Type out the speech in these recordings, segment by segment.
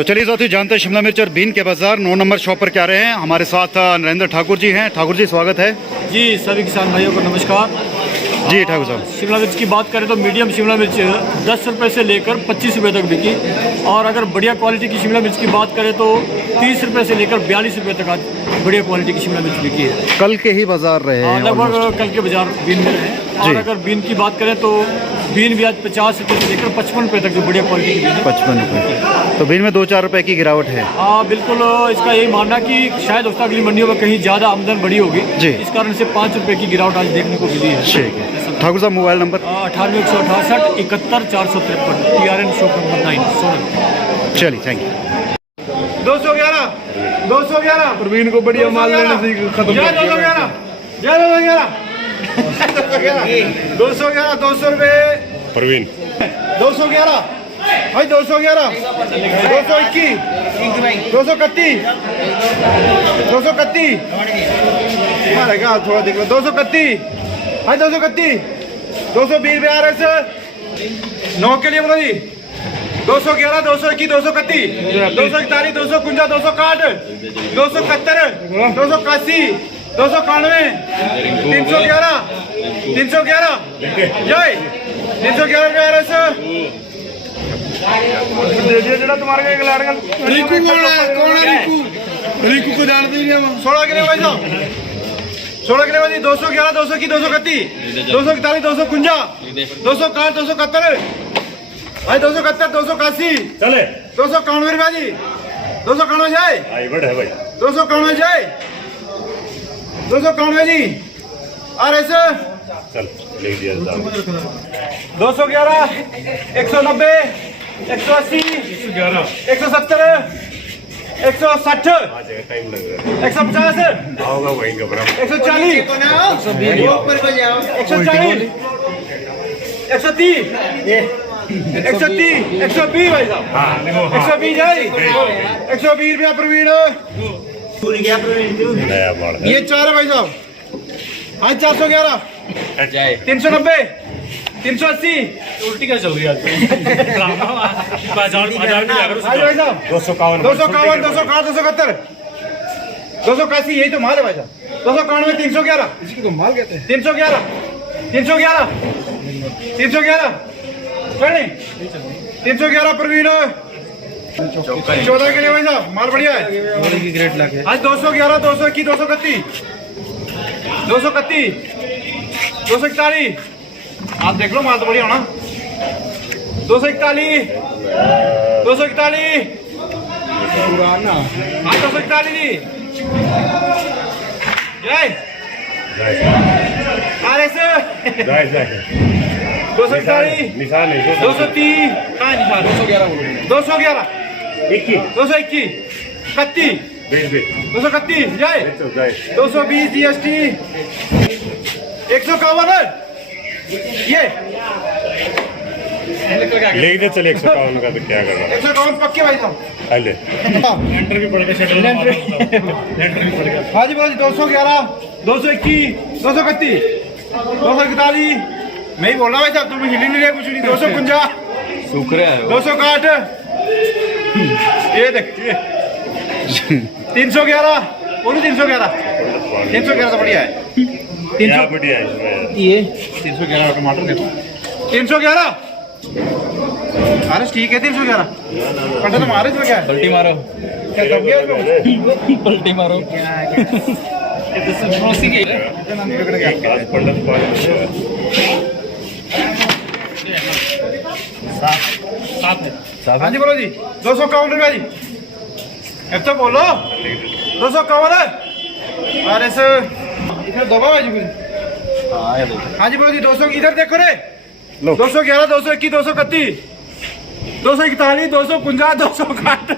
तो चलिए साथियों, जानते हैं शिमला मिर्च और बीन के बाजार 9 नंबर शॉप पर क्या रहे हैं। हमारे साथ नरेंद्र ठाकुर जी हैं। ठाकुर जी स्वागत है जी। सभी किसान भाइयों को नमस्कार जी। ठाकुर साहब, शिमला मिर्च की बात करें तो मीडियम शिमला मिर्च 10 रुपये से लेकर 25 रुपये तक बिकी, और अगर बढ़िया क्वालिटी की शिमला मिर्च की बात करें तो 30 रुपये से लेकर 42 रुपये तक आज बढ़िया क्वालिटी की शिमला मिर्च बिकी है। कल के ही बाजार रहे हैं लगभग कल के बाजार बीन में रहे हैं। और अगर बीन की बात करें तो बीन भी आज 50 रुपये से लेकर 55 रुपये तक जो बढ़िया क्वालिटी की बीन है 55 रुपये। तो बीन में 2-4 रुपये की गिरावट है। हाँ बिल्कुल, इसका यही मानना कि शायद उसका अगली मंडियों में कहीं ज़्यादा आमदन बढ़ी होगी जी, इस कारण से 5 रुपये की गिरावट आज देखने को मिली है। ठीक है ठाकुर साहब, mobile number 98 168 71 453 TRN shop number 9 Solan. चलिए, थैंक यू। 211 प्रवीण को बढ़िया माल लेने से खत्म कर दिया। 211 200 रुपये प्रवीण 211 भाई 211 221 231 231 हमारे क्या थोड़ा देख लो 231 भाई 231 220 रुपये आ रहे सर 9 के लिए बोलो जी। 211 221 231 241 251 261 271 281 291 311 311 जय 311 रुपये आ रहे सर। जेड़ा तुम्हारे का एक लड़का रिकू कौन है रिकू को जानते ही नहीं हम। 16 के लिए भाई साहब 16 के लिए भाई 211 221 231 241 251 261 271 भाई 271 281 चले 291 रुपया जी 291 जाए आई बड़ है भाई 291 जाए 291 जी आ रहे सर। चल ले दिया 211 190 180 170 160 टाइम लग रहा 150 आओगा वहीं घबरा 140 140 130 130 120 भाई साहब 120 जाए 120 रुपया प्रवीण नया माल ये 4 है भाई साहब आज 411 390 380 उल्टी क्या चल रही है बाजार भाई साहब 251 251 261 271 281 यही तो माल है भाई साहब 291 311 इसको तो माल कहते हैं 311 311 311 नहीं 311 प्रवीण 14 के लिए भाई साहब माल बढ़िया है। आज 211 221 231 231 241 आप देख लो माल तो बढ़िया होना 241 241 हाँ 241 जी जय अरे सर जाए 241 निशान है 230 कहाँ निशान 211 21 221 31 231 जाए 220 GST 151 ये ले दे चले 151 का तो क्या कर रहा 151 पक्के भाई साहब पहले लेंटर भी पड़ गया लेंटर भी पड़ गया। हाँ जी बोलो 211 221 231 241 मैं ही बोल रहा भाई साहब तुम हिल नहीं रहे कुछ नहीं 250 सूख रहा है 261 ये देखिए 311 बोलो 311 311 तो बढ़िया है 300 बढ़िया है ये 311 टमाटर देखो 311 अरे ठीक है 311 पंडा तो मारे इसमें क्या है पलटी मारो क्या दब गया इसमें पलटी मारो हाँ जी बोलो जी 251 रुपया जी अब तो बोलो 251 अरे सर इधर दबा है जी हाँ जी बोलो जी 200 इधर देखो रे 211 221 231 241 250 261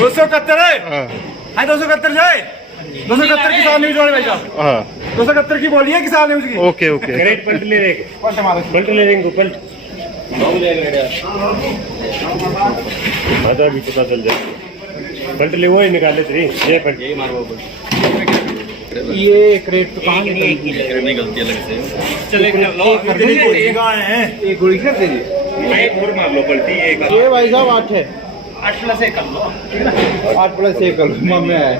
271 हाँ 271 जाए 271 किसान न्यूज वाले भाई साहब 271 की बोलिए किसान न्यूज की। ओके ओके पलट ले रे पलट मारो पलट ले रे पलट भी पता चल जाए पलट ले वो ही निकाले थे ये पर यही मारो ये क्रेट तो कहाँ निकलती अलग से चले एक गोली कर दीजिए ये भाई साहब 8 है 8 प्लस 1 कर लो 8 प्लस 1 कर लो मम्मी है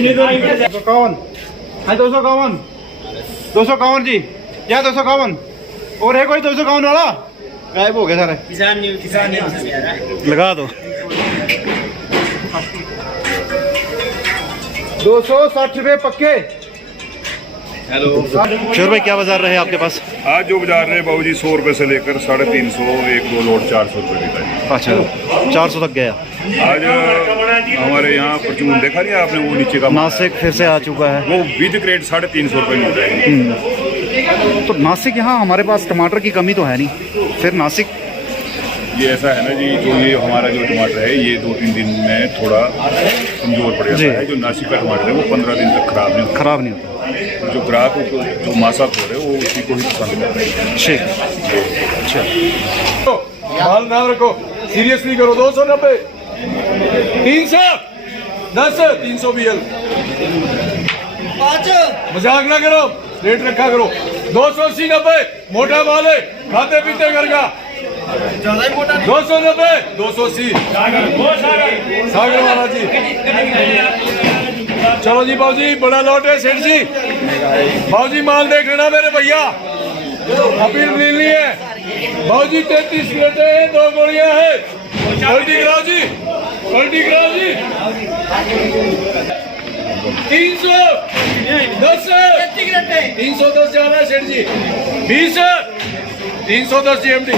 251 है 251 जी क्या 251 और है कोई 251 वाला गायब हो गया सारे लगा दो 260 रुपए पक्के शेर भाई क्या बाजार रहे आपके पास? आज जो बाजार रहे बाबूजी 100 रुपए से लेकर 350 एक दो लोट 400 रुपए बिका है। अच्छा 400 तक गया। आज हमारे यहाँ परचून देखा नहीं आपने वो नीचे का नासिक फिर से आ चुका है, वो विद क्रेट 350 रुपए मिल जाएंगे। तो नासिक यहाँ हमारे पास टमाटर की कमी तो है नहीं, फिर नासिक ये ऐसा है ना जी, जो ये हमारा जो टमाटर है ये 2-3 दिन में थोड़ा कमजोर पड़ जाता है। जो नासिक का टमाटर है वो 15 दिन तक खराब नहीं होता। जो ग्राहक को जो मासा खो रहे वो उसी को ही पसंद करते हैं। ठीक अच्छा माल नाम रखो, सीरियसली करो। 290 310 300 BL मजाक ना करो, रेट रखा करो। 280 90 मोटा माल है, खाते पीते घर का। 290 280 सागर वाला जी। चलो जी बाबूजी, बड़ा लॉट है सेठ जी। बाबूजी माल देख लेना मेरे भैया, अपील मिलनी है। बाबूजी 33 प्लेटें हैं, 2 गोलियां हैं। पलटी कराओ जी, पलटी कराओ जी। 310 310 जा रहा है सेठ जी। 20 310 GMT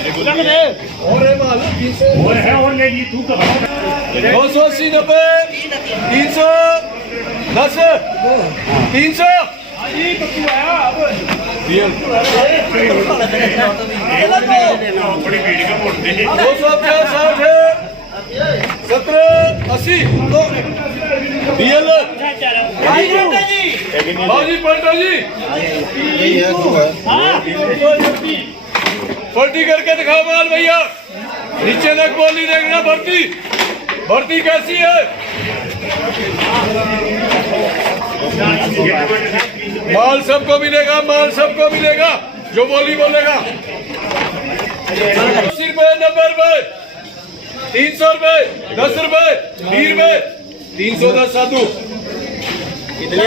और है माल 280 90 310 300 250 है 17 80 BL बाजी पलटो जी, पलटी करके दिखाओ माल भैया। नीचे तक बोली देखना, भर्ती कैसी है। माल सबको मिलेगा, माल सबको मिलेगा, जो बोली बोलेगा। 80 रुपए 90 रुपए 300 रुपए 10 रुपए 20 रुपए 310 साधु कितने